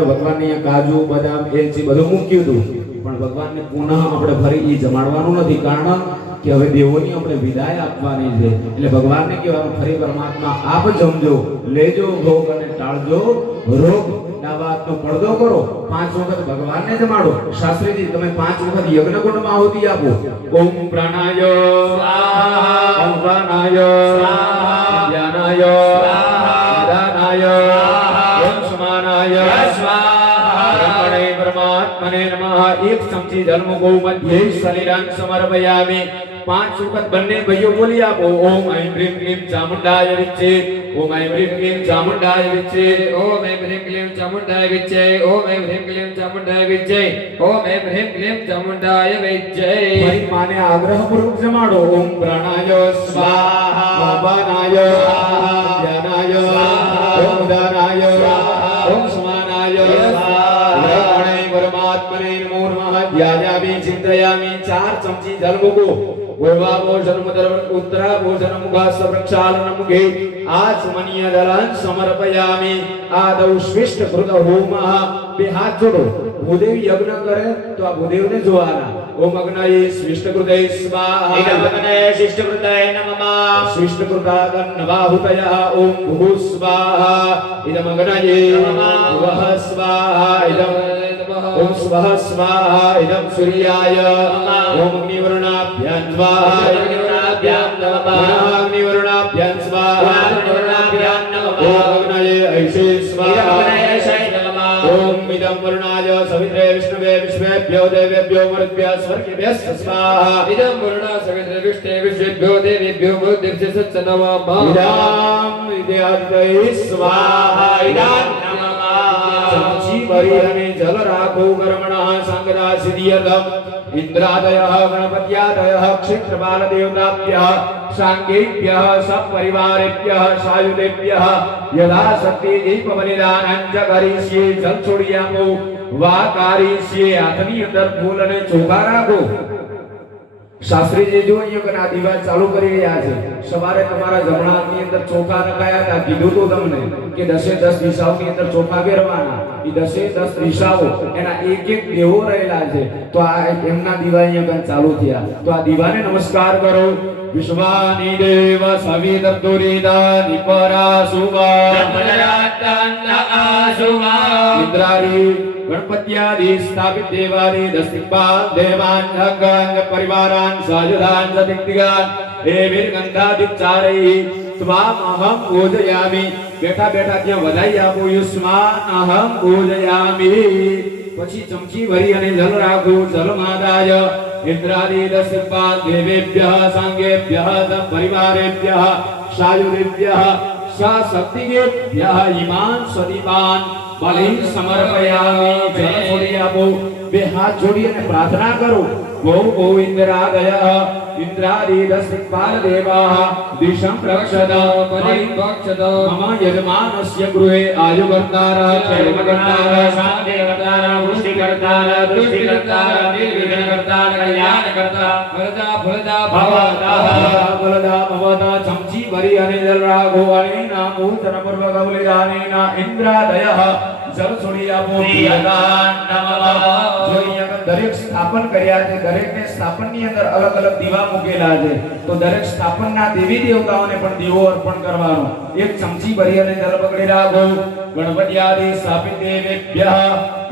ભગવાનની કાજુ બદામ એલચી બધું મૂક્યું હતું, પણ ભગવાનને પુનઃ આપણે ફરી એ જમાડવાનું નથી, કારણ કે હવે દેવોની આપણે વિદાય આપવાની છે. એટલે ભગવાનને કહેવાનું ફરી પરમાત્મા આપ જમજો, લેજો ભોગ અને ટાળજો રોગ. આ વાતનો પડદો કરો. 5 વખત ભગવાનને જમાડો. શાસ્ત્રીજી તમે 5 વખત યજ્ઞકુંડમાં આહુતિ આપો. ઓમ પ્રાણાય સ્વાહા, ઓમ પ્રાણાય સ્વાહા, ધ્યાનાય સ્વાહા, દાનાય સ્વાહા, ઓમ સમાનાય સ્વાહા, બ્રહ્મણે પરમાત્મને નમઃ. 1 ચમચી જલ મૂકો, મધ્યે શરીરાન સમર્પયામિ. 5 વખત બંને ભાઈઓ બોલી આપો. ઓમ ઐં હ્રીં ક્લીં ચામુંડાય વિચ્છે, ઓમ ઐં હ્રીં ક્લીં ચામુંડાય વિચ્છે, ઓમ એમ હ્રીમ ક્લીમ ચામુંડાય વિજય, ઓમ એમ હ્રીમ ક્લીમ ચામુંડાય વિજય, ઓમ એમ હ્રીમ ક્લીમ ચામુંડાય વિજય. ફરી માને આગ્રહપૂર્વક જમાડો. ઓમ પ્રાણાય સ્વાહા, ઓમ અપાનાય સ્વાહા, ધ્યાનાય સ્વાહા, ઓમ ઉદાનાય સ્વાહા, ઓમ સમાનાય સ્વાહા, બ્રહ્મણે પરમાત્મને નમો નમઃ. ધ્યાયામિ ચિંતયામિ. 4 ચમચી જલ મૂકો. પૂર્વા ભોજનમ ઉત્તરા ભોજનમ મુખાસ્સ પ્રક્ષાલનમ મુખે આચમનીય દલં સમર્પયામિ. આદૌ સ્વિષ્ટ કૃત હોમઃ. 2 હાથ જોડો. ભૂદેવ યજ્ઞ કરે તો આ ભૂદેવને જોવાના. ઓમ અગ્નયે સ્વિષ્ટ કૃતે સ્વાહા, ઇદમ અગ્નયે શિષ્ટ કૃતાય નમઃ. સ્વિષ્ટ કૃતાદન્નવાહુતયઃ. ઓમ ભૂઃ સ્વાહા, ઇદમ અગ્નયે ભુવઃ સ્વાહા, ઇદમ ઓમ સ્વઃ સ્વાહા, ઇદમ સૂર્યાય. ઓમ અગ્નિવરુણાભ્યાં સ્વાહા, અગ્નિવરુણાભ્યાં નમઃ. અગ્નિવરુણાભ્યાં સ્વાહા, અગ્નિવરુણાભ્યાં નમઃ. ઓમ અગ્નયે ઐષે ઇદમ સ્વાહા. અગ્નયે શૈ નમઃ. ઓમ ઇદમ વરુણાય સવિત્રે વિષ્ણવે વિશ્વેભ્યો દેવેભ્યો મરુદ્ભ્યઃ સ્વર્ગેભ્યશ્ચ સ્વાહા. ઇદમ વરુણા સવિત્રે વિષ્ણે વિશ્વેભ્યો દેવેભ્યો મરુદ્ભ્યશ્ચ સત્સનમઃ. ઇદમ વિદ્યાર્થૈ સ્વાહા. ઇદમ નમઃ. ચમચી ભરી અને જલ રાખો. કર્મણઃ સંગદા સિદ્ધ્યર્થમ. ઇન્દ્રાદયઃ ગણપત્યાદયઃ ક્ષેત્રપાલ દેવતાભ્યઃ સાંગેભ્યઃ સપરિવારેભ્યઃ સાયુધેભ્યઃ યથા શક્તિ દીપબલિદાનં ચ કરીષ્યે. જલ છોડી આપો. વા કારીષ્યે. હાથની અંદર ફૂલ અને ચોખા રાખો. શાસ્ત્રીજી જો અહીંયા આ દીવા ચાલુ કરી રહ્યા છે. સવારે તમારા જમણા હાથની અંદર ચોખા રખાયા હતા. કીધું તો તમને કે 10 દિશાઓની અંદર ચોખા ફેરવાના. એ 10 દિશાઓ એના એક દેવો રહેલા છે. તો આ એમના દીવા અહીંયા ચાલુ થયા. તો આ દીવાને નમસ્કાર કરો. વિશ્વાની દેવ સવિતર્તુરીદા નિપરાસુવા ઇન્દ્રારી ગણપત્યાદિ સ્થાપિત દેવારી દસ્તિપાલ દેવાન અંગ પરિવારાન સાયુધાન સદિક્તિગાન એવીર ગંધાદિચારૈ ત્વામ અહમ પૂજયામિ. બેઠા બેઠા ત્યાં વધાઈ આપો. યુષ્માન અહમ પૂજયામિ. પછી ચમચી ભરી અને જલ રાખો. જલ માદાય ઇન્દ્રાદિ દસ્તિપાલ દેવેભ્યઃ સાંગેભ્યઃ પરિવારેભ્યઃ સાયુધેભ્યઃ સા શક્તિભ્યઃ ઈમાન સ્વદીપાન બલિં સમર્પયામિ. જલ છોડી આપો. 2 હાથ જોડી અને પ્રાર્થના કરો. ગો ગોવિંદરાદયઃ ઇન્દ્રાદિ દસ્તિપાલ દેવાઃ દિશં રક્ષત પરિભક્ષત. મમ યજમાનસ્ય ગૃહે આયુકર્તારઃ ક્ષેમકર્તારઃ શાંતિકર્તારઃ પુષ્ટિકર્તારઃ દૃષ્ટિકર્તારઃ નિર્વિઘ્નકર્તારઃ કલ્યાણકર્તા ફલદા ફલદા ભવતઃ. ફલદા ભવતઃ. ચમચી ભરી અને જલ રાખો. અનેના પૂજન પૂર્વક બલિદાનેના ઇન્દ્રાદયઃ. જલ છોડી આપો. દરેક સ્થાપન કર્યા છે. દરેકને સ્થાપનની અંદર અલગ અલગ દીવા મૂકેલા છે. તો દરેક સ્થાપનના દેવી દેવતાઓને પણ દીવો અર્પણ કરવાનો. 1 ચમચી ભરી અને જલ પકડી રાખો. ગણપત્યાદિ સ્થાપિત દેવેભ્યઃ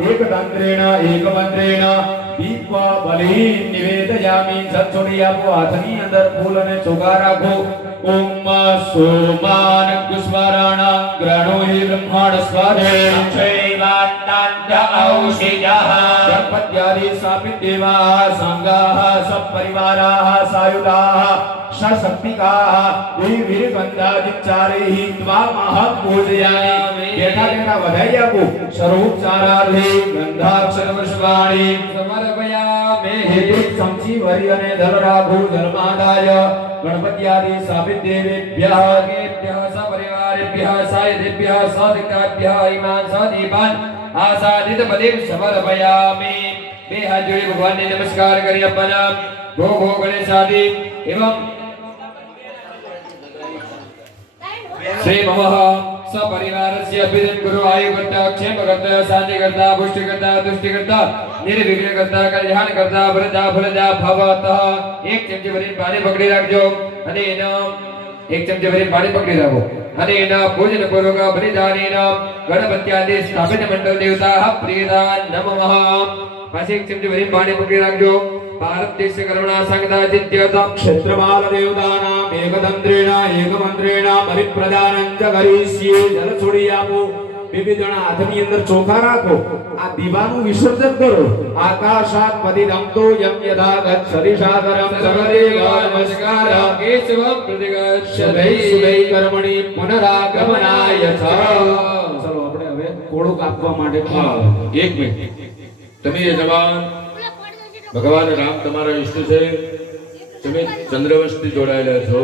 એક તંત્રેણ એક મંત્રેણ દીપ બલિ નિવેદયામિ. જલ છોડી આપો. હાથની અંદર ફૂલ અને ચોખા રાખો. ઓમ સોમાન પુષ્પારાણ ગ્રહણો હિ બ્રહ્માણ સ્વાધે શૈવાંતાંત ઔષિજઃ. ગણપત્યાદિ સ્થાપિત દેવાઃ સંઘાઃ સપરિવારાઃ સાયુધાઃ સશક્તિકાઃ દેવીર ગંધાદિચારૈ ત્વામ અહં પૂજયામિ. બેઠા બેઠા વધાઈ આપો. સર્વોપચારાર્થે ગંધાક્ષર પુષ્પાણિ સમર્પયામિ. 1 ચમચી ભરી અને જલ રાખો. જલમાદાય ગણપત્યાદિ સ્થાપિત દેવેભ્યઃ ભ્યઃ સપરિવારેભ્યઃ સાયુધેભ્યઃ સાધિકાભ્યઃ ઈમાન સદીપાન આસાદિત બલિં સમર્પયામિ. 2 હાથ જોડી ભગવાનને નમસ્કાર કરી આપવાના. ભો ભો ગણેશાદિ એવં શ્રી મમઃ सपरिवारस्य अभिदिन गुरु आयु करता क्षेम करता शांति करता पुष्टि करता तुष्टि करता निर्विघ्न करता कल्याण करता वरदा फलदा भवतः एक चमचे भरी पानी पकड़ी रखજો અને એના એક ચમચે ભરી પાણી પકડી રાખો અને એના પૂજન પૂર્વક બલિદાનેન ગણપત્યાદિ સ્થાપિત મંડળ દેવતા પ્રિયદાન નમઃ પાછી એક ચમચે ભરી પાણી પકડી રાખજો ભારત દેશ કરુણા સંગતા ચિત્યતા ક્ષેત્રપાલ દેવતાનામ એકતંત્રેણ એકમંત્રેણ પરિપ્રદાનં ચ કરીષ્યે જલ છોડી આપો વિવિધના હાથની અંદર ચોખા રાખો આ દીવાનું વિસર્જન કરો આકાશાત પતિદંતો યમ યદા ગચ્છતિ સાગરમ સર્વદેવા નમસ્કાર કેશવમ પ્રતિગચ્છતિ સદૈ સુદૈ કર્મણિ પુનરાગમનાય ચ ચલો આપણે હવે કોળું આપવા માટે એક મિનિટ તમે યજમાન ભગવાન રામ તમારા ઈષ્ટ છે તમે ચંદ્રવંશથી જોડાયેલા છો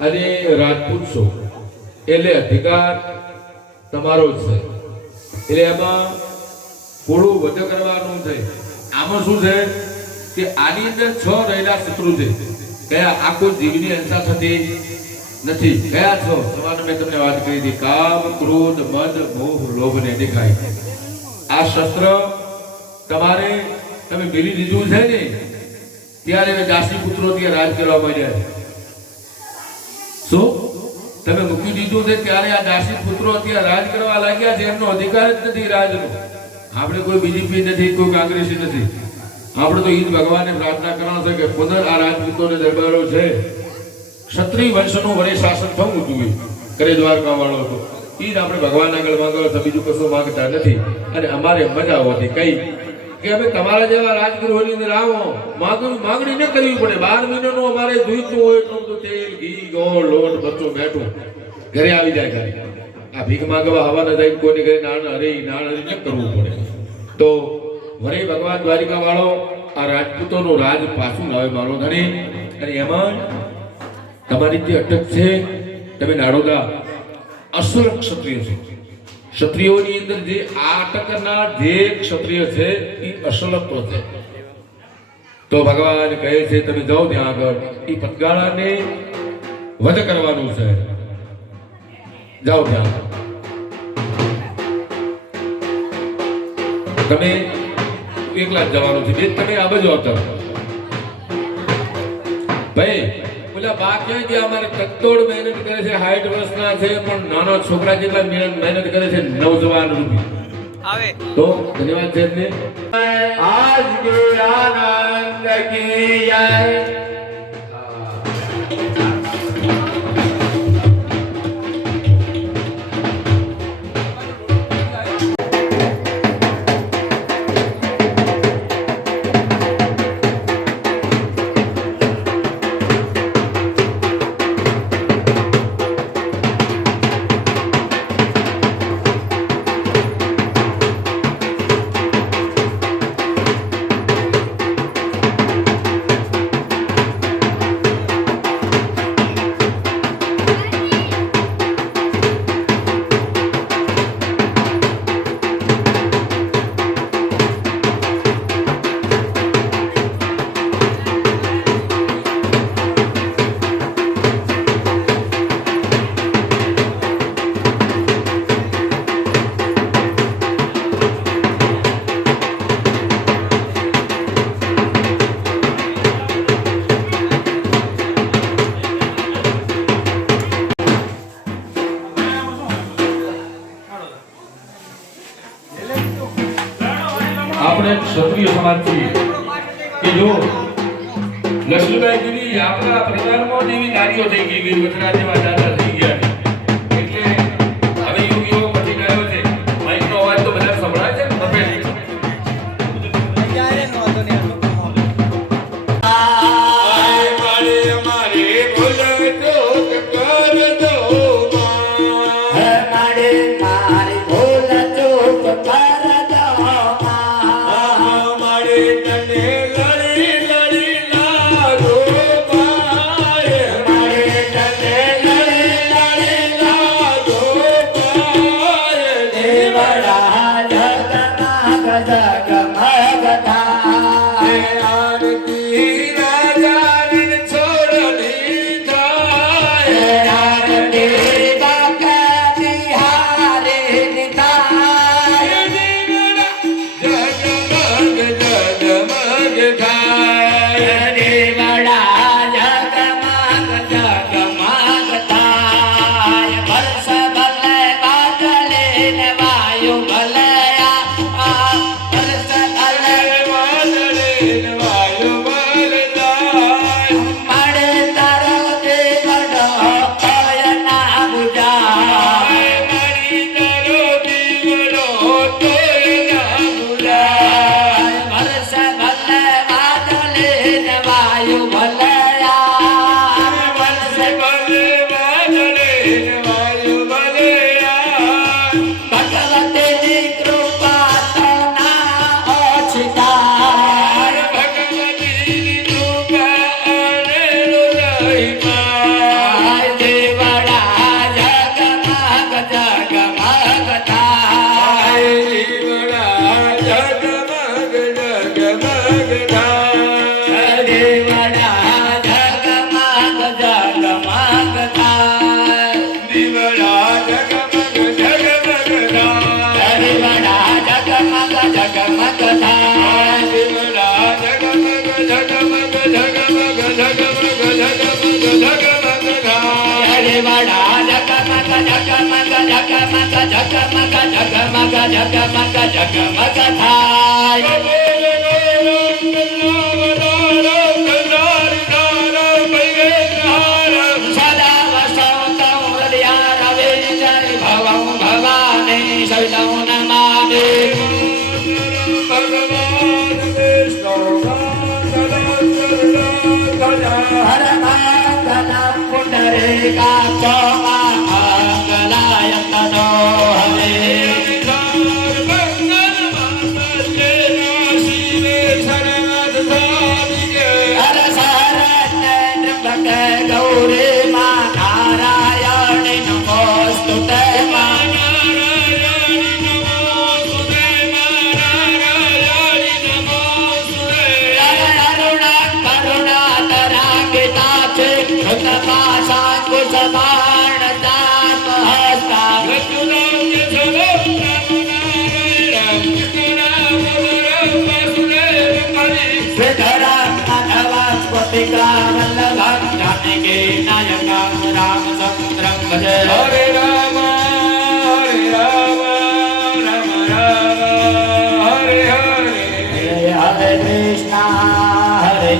અને રાજપૂત છો એટલે અધિકાર તમારો જ છે એટલે એમાં થોડું વધ કરવાનું છે આમાં શું છે કે આની અંદર 6 રહેલા શત્રુ છે કયા આખો જીવની હિંસા થતી નથી કયા 6 સવારે મેં તમને વાત કરી હતી કામ ક્રોધ મદ મોહ લોભ ને દેખાય આ શસ્ત્ર તમારે તમે મેલી દીધું છે ને ત્યારે દાસી પુત્રો ત્યાં રાજ કરવા માંડ્યા શું તમે મૂકી દીધું છે ત્યારે આ દાસી પુત્રો ત્યાં રાજ કરવા લાગ્યા છે એમનો અધિકાર જ નથી રાજનો આપણે કોઈ બીજેપી નથી કોઈ કોંગ્રેસી નથી આપણે તો ઈદ ભગવાનને પ્રાર્થના કરવાનો છે કે પુનઃ આ રાજપૂતોને દરબારો છે ક્ષત્રિય વંશનું વડે શાસન થવું જોઈએ કરે દ્વારકા વાળો હતો ઈદ આપણે ભગવાન આગળ માંગો તો બીજું કશું માંગતા નથી અને અમારે મજા આવતી કઈ કે અમે તમારા જેવા રાજગૃહોની અંદર આવો માંગણી ન કરવી પડે 12 મહિનાનું અમારે જોઈતું હોય એટલું બધું તેલ ઘી ગોળ લોટ બચ્ચું મેઠું ઘરે આવી જાય ઘરે આ ભીખ માંગવા હવા ન જાય કોઈને ઘરે નાણ હરી ન કરવું પડે તો વરે ભગવાન દ્વારિકા વાળો આ રાજપૂતોનું રાજ પાછું લાવે મારો ધણી અને એમાં તમારી જે અટક છે તમે નાડોદા અસલ ક્ષત્રિય છો ક્ષત્રિયોની અંદર જે આ અટકના જે ક્ષત્રિય છે એ અસલત્વ છે તો ભગવાન કહે છે તમે જાઓ ત્યાં આગળ એ પતગાળાને વધ કરવાનું છે જાઓ ત્યાં તમે એકલા જ જવાનું છે બે તમે આ બાજુ આવતા ભાઈ ઓલા બા ક્યાં ગયા અમારે તત્તોડ મહેનત કરે છે 60 વર્ષના છે પણ નાના છોકરા જેટલા મહેનત કરે છે નવજવાન રૂપી આવે તો ધન્યવાદ છે એમને આજ કે આનંદ કી જય આપણે ક્ષત્રિય સમાજ છીએ કે જો લક્ષ્મીબાઈ જેવી આપણા પરિવારમાં જેવી નારીઓ થઈ ગઈ વીરવથરા જેવા દાદા થઈ ગયા એટલે હવે યુગ એવો પછી ગયો છે માઇકનો અવાજ તો બધા સંભળાય છે ને તમે લડી લડી લાગો પાય મારે તને લડી Hare Rama, Hare Rama, Rama Rama, Hare Hare. Hare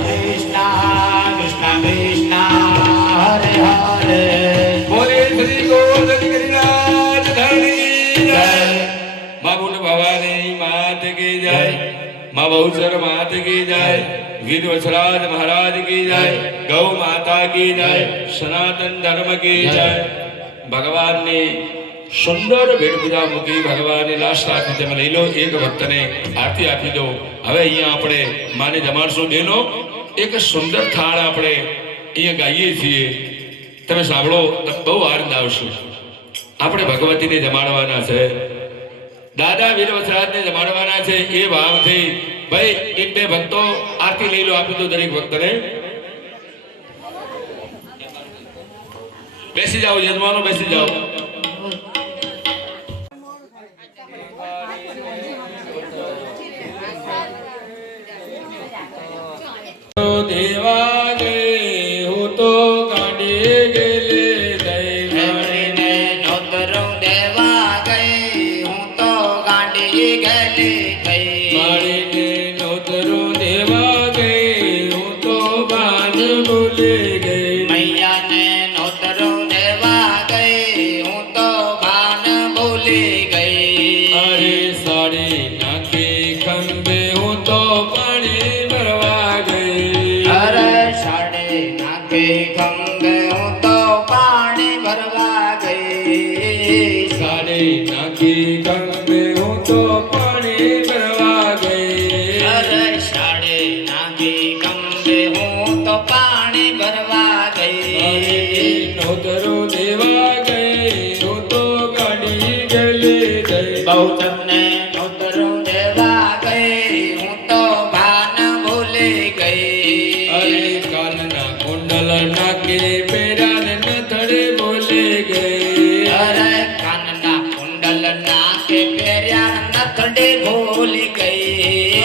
Krishna, Krishna Krishna, Hare Hare. બોલે શ્રી ગોવર્ધન ગિરિરાજ ધણી જય. મા બુટ ભવાની માત કી જય. મા બહુચર માત કી જય. વીર વછરાજ મહારાજ કી જય. ગૌ માતા કી જય. સનાતન ધર્મ કી જય. ભગવાનની સુંદર ભેટ પૂજા મૂકી ભગવાનની લાશ રાખી તમે લઈ લો. એક ભક્તને આરતી આપી દો. હવે અહીંયા આપણે માને જમાડશું બેનો. એક સુંદર થાળ આપણે અહીંયા ગાઈએ છીએ. તમે સાંભળો બહુ આનંદ આવશે. આપણે ભગવતીને જમાડવાના છે, દાદા વીરવસરાજને જમાડવાના છે. એ ભાવથી ભાઈ એક બે ભક્તો આરતી લઈ લો. આપી દો દરેક ભક્તને. બેસી જાઓ યજમાનો, બેસી જાઓ. દેવા ગયે હું તો ગાંડી ગેલે મેળવીને નોતરું દેવા ગઈ, હું તો ગાંડી ગયેલી ગઈ. માળીને નોતરું દેવા ગઈ, હું તો બાજ ભૂલી ગઈ. મૈયાને નોતરું દેવા ગઈ, હું તો ભાન ભૂલી ગઈ. અરે સાડી નાખી ખંભે હું તો પાણી ભરવા ગઈ. અરે સાડે નાખી ખંભે હું તો પાણી ભરવા ગઈ. સાડી નાખી ખંભે હું તો પાણી ભરવા ગઈ. અરે સાડે નાખી ખંભે હું તો પાણી ભરવા ગઈ. નોતરું દેવા ગઈ, હું તો ગાડી ગયેલી ગઈ. બહુચરને નોતરું દેવા ગઈ, હું તો ભાન ભૂલી ગઈ. અરે કાનના કુંડલ નાકે પેરાને નથડે બોલી ગઈ. અરે કાનના કુંડલ નાકે પહેર્યા નથડે ભૂલી ગઈ.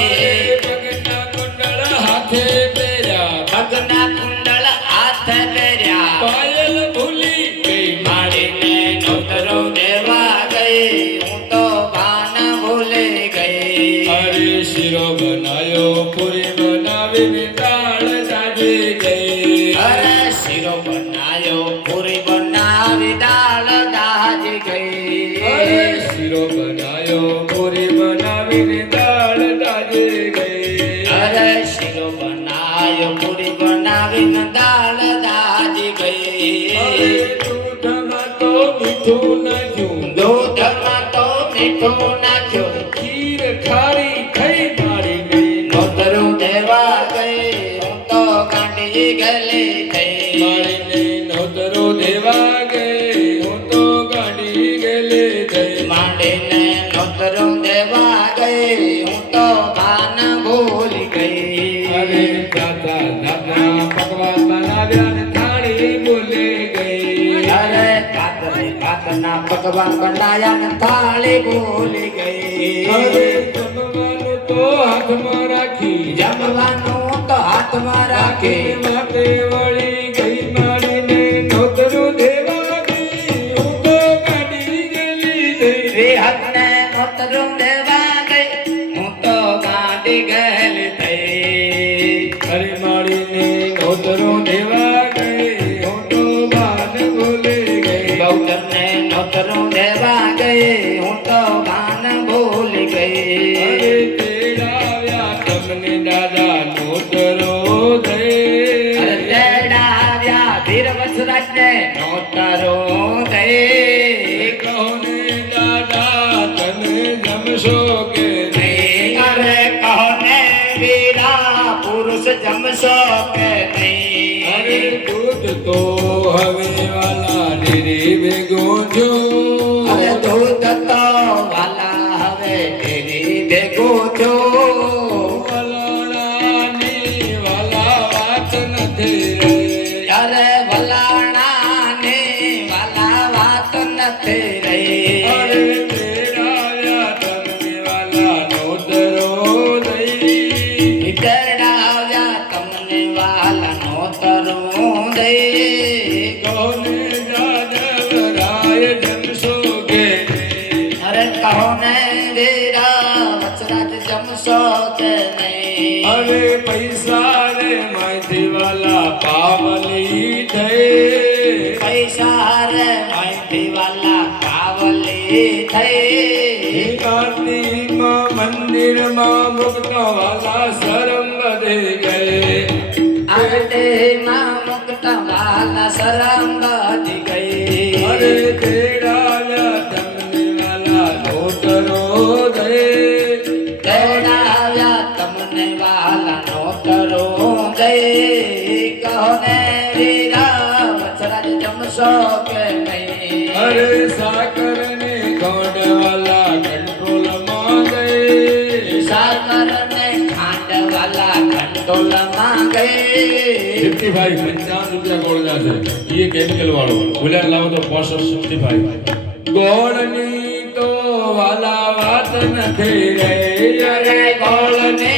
અરે પગના કુંડળ હાથે પહેર્યા, પગના કુંડળ હાથ પહેર્યા. પાયલ ભૂલી ગઈ. માડીને નોતરું દેવા ગઈ, હું તો ભાન ભૂલી ગઈ. અરે શીરો બનાયો પૂરી બનાવીને દાળ દાજી ગઈ. અરે શીરો બનાયો પૂરી બનાવી દાળ દાજી ગઈ. અરે શીરો બનાયો પૂરી બનાવીને દાળ દાજી ગઈ. અરે શીરો બનાયો પૂરી બનાવીને દાળ દાજી ગઈ. અરે દૂધમાં તો મીઠું નાખ્યું, દૂધમાં તો મીઠું નાખ્યું. ખીર ખારી થઈ મારી ગઈ. નોતરું દેવા ગઈ, હું તો ગાંડી ગયેલી થઈ. માળીને નોતરું દેવા ગઈ, હું તો ગાડી ગયેલી થઈ. માંડીને નોતરું દેવા ગઈ, હું તો ભાન ભૂલી ગઈ. અરે દાદા દાદા પકવાન બનાવ્યા ને થાળી ભૂલી ગઈ. અરે કાતરે કાતરના પકવાન બનાયા ને થાળી ભૂલી ગઈ. અરે જમવાનું તો હાથમાં રાખી, જમવાનું તો હાથમાં રાખી. માટે વળી ગઈ. માળીને નોતરું દેવા ગઈ, હું તો ગાડી ગયેલી અરે તેડાવ્યા તમને દાદા નોતરો દે અરે તેડાવ્યા વીર વત્સરાજને નોતરો દે કહો ને દાદા તમે જમશો કે નહીં અરે કહો ને વીરા પુરુષ જમશો કે નહીં અરે દૂધ તો હવે વાલા ડેરી ભેગો જો અરે દૂધ તો વાલા હવે ડેરી ભેગો છો વલાણાની વાલા વાત નથી રે અરે વલાણાની વાલા વાત નથી રહી અરે તેડાવ્યા તમને વાલા નોતરો દઈ તેડાવ્યા તમને વાલા નોતરું દઈ કોને જાદવરાય જમશો કે નહીં અરે કહો ને વીરા વત્સરાજ જમશો કે નહીં અરે પૈસા રે માહિતી વાલા પાવલી થઈ પૈસા રે માહિતી વાલા કાવલી થઈ કાર્તિકમાં મંદિરમાં મુક્ત વાલા શરમ વધી ગઈ આરતીમાં મુક્ત વાલા શરમ વધી ગઈ અરે તેડાવ્યા તમને વાલા નોતરો દે તેડાવ્યા તમને વાલા નોતરો દઈ કહો ને વીરા વત્સરાજ જમશો કે નહીં અરે સાકર ને ખોડ વાલા કંટ્રોલમાં ગઈ સાકર ને ખાંડ વાલા કંટોલમાં ગઈ 55 રૂપિયા ગોળ છે એ કેમિકલ વાળો બોલ્યા લાવો તો 65 ગોળની તો વાલા વાત નથી રે અરે ગોળને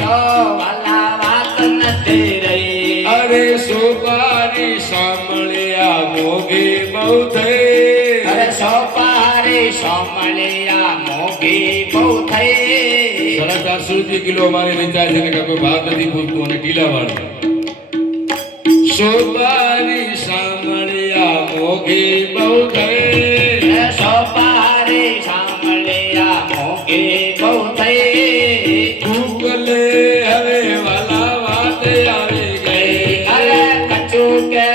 તો વાલા વાત નથી રહી અરે સુપારી સાંભળ્યા મોગી બહુ થઈ અરે સોપારી સોમલિયા મોગી બહુ થઈ 450 રૂપિયા કિલો મારે વેચાય છે ને કોઈ ભાવ નથી પૂછતું અને ઢીલા વાળું સુપારી સાંભળ્યા મોગી બહુ થઈ સોપારી સાંભળ્યા મોગી બહુ થઈ ઉકલે હવે વાલા વાત આવી ગઈ અરે કચું કે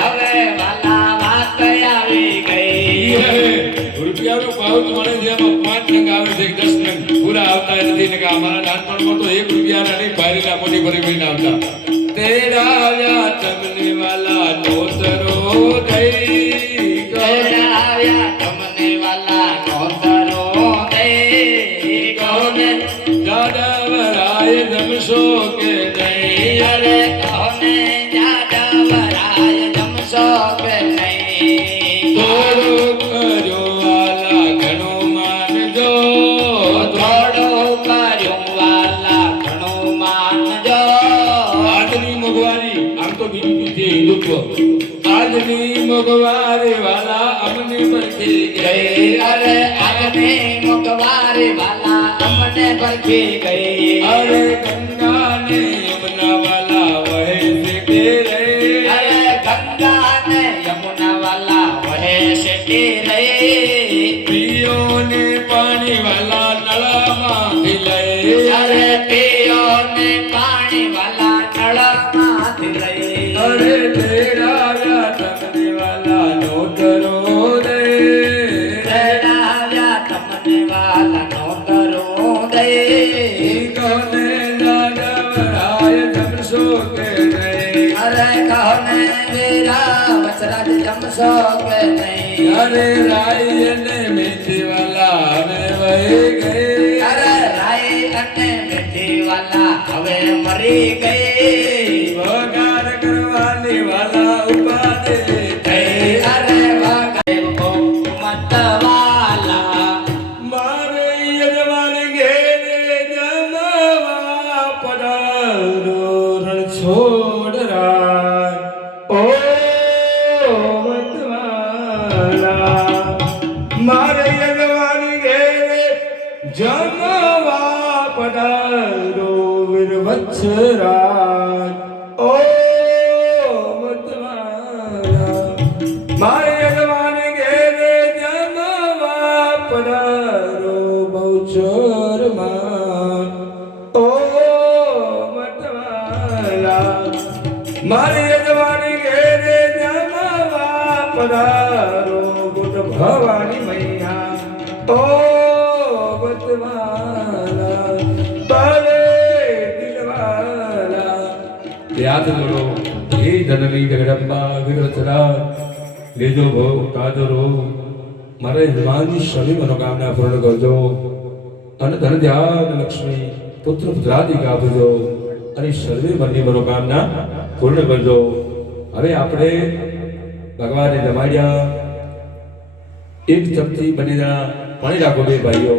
હવે વાલા વાત આવી ગઈ રૂપિયાનો ભાવ તો મળે છે એમાં 5 નંગ આવે છે 10 નંગ પૂરા આવતા નથી ને કે અમારા નાનપણમાં તો 1 રૂપિયાના નહીં ભારેલા મોટી ભરી ભરીને આવતા તેડાવ્યા તમને વાલા નોતરો દઈ તેડાવ્યા તમને વાલા નોતરો દઈ કહો ને જાદવરાય જમશો કે નહીં અરે કહો ને જાદવરાય જમશો કે નહીં થોડું કર્યો વાલા ઘણું માનજો થોડું કર્યું વાલા ઘણું માનજો આજની મોંઘવારી આમ તો બીજું છે હિન્દુત્વ આજની મોંઘવારી વાલા અમને પરખી ગઈ ગઈ અરે આગને મુકવારી વાલા અમને પરખી ગઈ અરે ગંગા ને યમુના વાલા વહે છે કે રે અરે ગંગા ને યમુના વાલા વહે છે રહી પીઓ ને પાણી વાલા નળામાંથી લઈ અરે પીઓ ને પાણી વાલા નળમાંથી લઈ અરે તેડાવ્યા તમને વાલા નોતરો દે તેડાવ્યા તમને વાલા નોતરો દઈ કોને જાદવરાય જમશો કે નહીં અરે કહો ને વીરા વત્સરાજ જમશો કે નહીં અરે રાય અને મેથી વાલા હવે વહી ગઈ અરે રાઈ અને મીઠી વાલા હવે મરી ગઈ વગાર કરવાની વાલા ઉપાધિ થઈ અરે વગાડો મત વાલા મારે યજમાન ઘેરે જમવા પધારો રણ છોડ રાય ઓ મતવાલા મારે યજમાન ઘેરે જમવા પધારો વીર વત્સરાજ ઓ મતવાલા મારે યજમાન ઘેરે જમવા પધારો બહુ ચોર ઘરમાં ઓ મતવાલા મારી અજવાણી ઘેરે જમાવા પધારો ગુટ ભવાની મૈયા ઓ મતવાલા બાલે દિલવાલા યાદ કરો હે જનની જગદંબા વિરચરા લેજો ભોગ કાજો રોગ મારા યજમાનની સभी મનોકામના પૂર્ણ કરજો અને ધન ધ્યાન લક્ષ્મી પુત્ર પુત્રાદિક આપજો અને સર્વે મનની મનોકામના પૂર્ણ કરજો હવે આપણે ભગવાનને જમાડ્યા એક ચમચી બની જણા પાણી રાખો બે ભાઈઓ